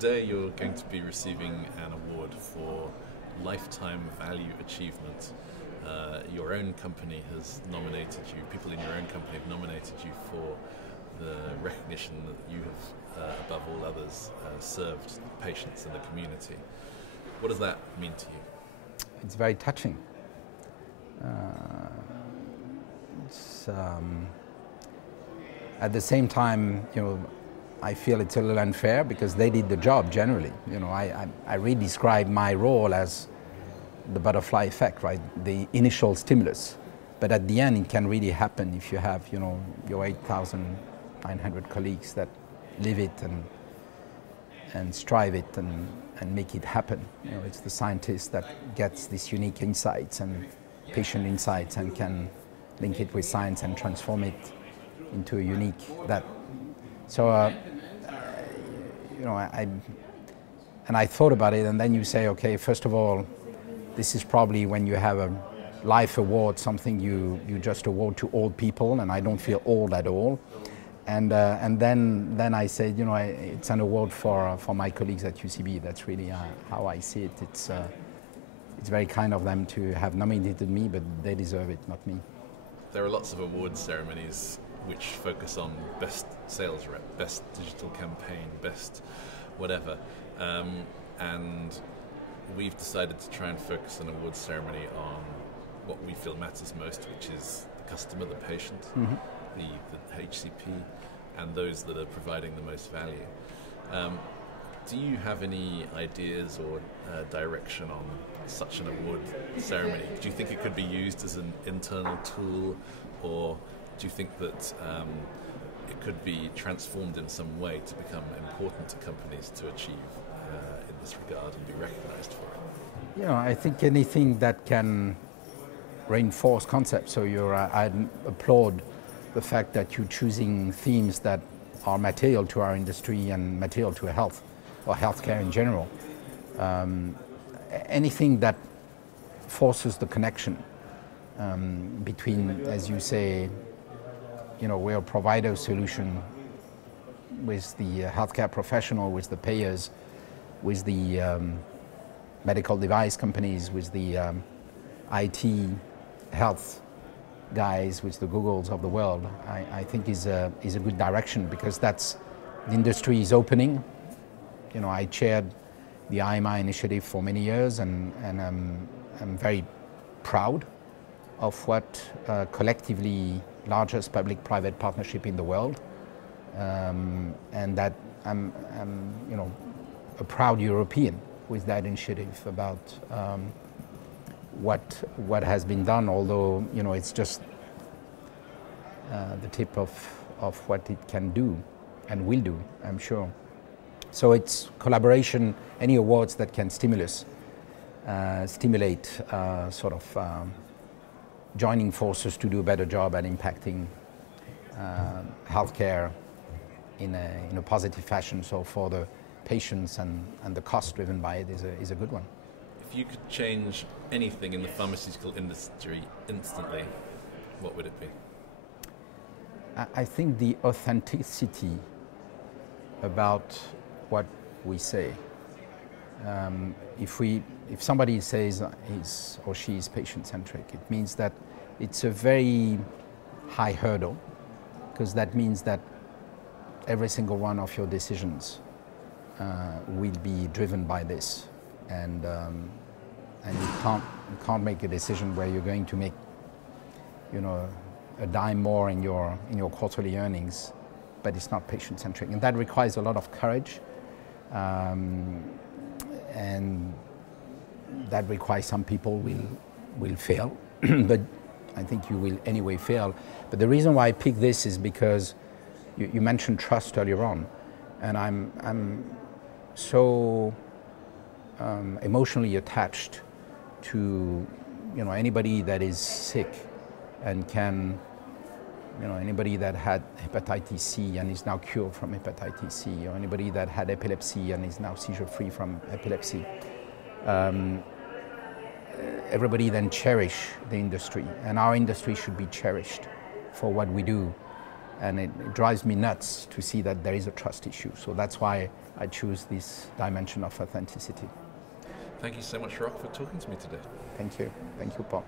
Today you're going to be receiving an award for Lifetime Value Achievement. Your own company has nominated you, people in your own company have nominated you for the recognition that you have, above all others, served patients in the community. What does that mean to you? It's very touching. It's, at the same time, I feel it's a little unfair because they did the job generally. I really describe my role as the butterfly effect, right? The initial stimulus. But at the end, it can really happen if you have, your 8,900 colleagues that live it and strive it and make it happen. It's the scientist that gets these unique insights and patient insights and can link it with science and transform it into a unique that. So, I thought about it, and then you say, okay, first of all, this is probably when you have a life award, something you just award to old people, and I don't feel old at all. And then I said, it's an award for my colleagues at UCB. That's really how I see it. It's very kind of them to have nominated me, but they deserve it, not me. There are lots of award ceremonies which focus on best sales rep, best digital campaign, best whatever. And we've decided to try and focus an awards ceremony on what we feel matters most, which is the customer, the patient, the HCP, and those that are providing the most value. Do you have any ideas or direction on such an award ceremony? Do you think it could be used as an internal tool, or do you think that it could be transformed in some way to become important to companies to achieve in this regard and be recognized for it? I think anything that can reinforce concepts. So I applaud the fact that you're choosing themes that are material to our industry and material to health or healthcare in general. Anything that forces the connection between, as you say, we're a provider solution with the healthcare professional, with the payers, with the medical device companies, with the IT health guys, with the Googles of the world. I think is a good direction, because that's the industry is opening. I chaired the IMI initiative for many years, and I'm very proud of what collectively largest public-private partnership in the world, and that I'm a proud European with that initiative about what has been done, although it's just the tip of what it can do and will do, I'm sure. So it's collaboration, any awards that can stimulate joining forces to do a better job at impacting healthcare in a positive fashion. So for the patients and the cost driven by it is a good one. If you could change anything in the pharmaceutical industry instantly, what would it be? I think the authenticity about what we say. If somebody says he's or she is patient-centric, it means that it's a very high hurdle, because that means that every single one of your decisions will be driven by this, and you can't make a decision where you're going to make a dime more in your quarterly earnings, but it's not patient-centric, and that requires a lot of courage, and that requires some people will fail, but I think you will anyway fail. But the reason why I picked this is because you mentioned trust earlier on, and I'm so emotionally attached to anybody that is sick and can, anybody that had hepatitis C and is now cured from hepatitis C, or anybody that had epilepsy and is now seizure-free from epilepsy. Everybody then cherish the industry, and our industry should be cherished for what we do. And it drives me nuts to see that there is a trust issue. So that's why I choose this dimension of authenticity. Thank you so much, Roch, for talking to me today. Thank you. Thank you, Paul.